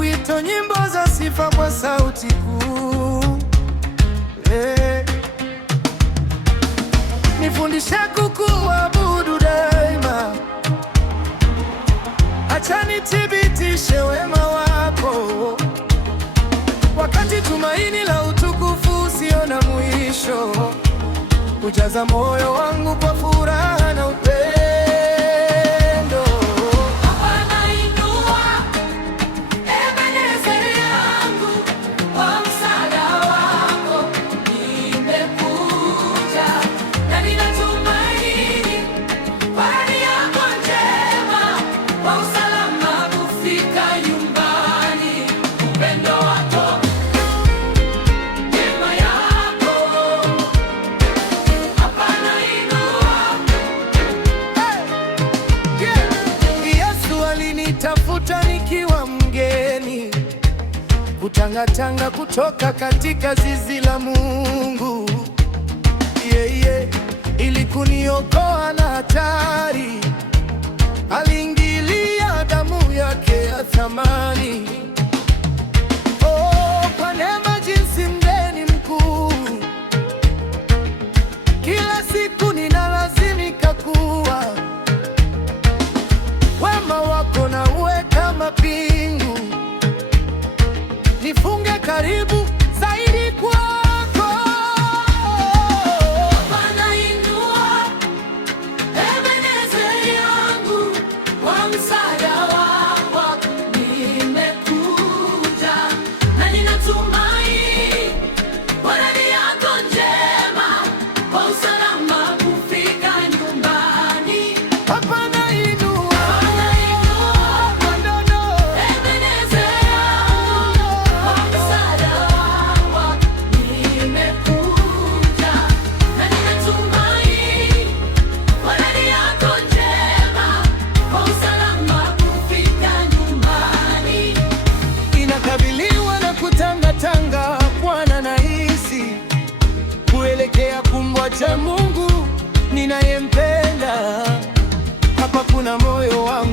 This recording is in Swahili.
wito, nyimbo za sifa kwa sauti kuu. Nifundishe kukuabudu daima, acha nithibitishe wema wako, wakati tumaini la utukufu usio na mwisho ujaza moyo wangu kwa furaha na upendo. Tafuta nikiwa mgeni, kutangatanga kutoka katika zizi la Mungu. Ili kuniokoa na hatari, aliingilia damu yake ya thamani. Kwa neema jinsi mgeni mkuu, kila siku ninalazimika kuwa wema wako na uwe kama pingu, nifunge karibu zaidi kwako. Bwana, inua Ebeneza yangu, kwa msaada wako nimekuja, na ninatumai kwa ahadi yako njema, kwa usalama kufika nyumbani. Bwana, nahisi kuelekea kumwacha Mungu ninayempenda. Hapa kuna moyo wangu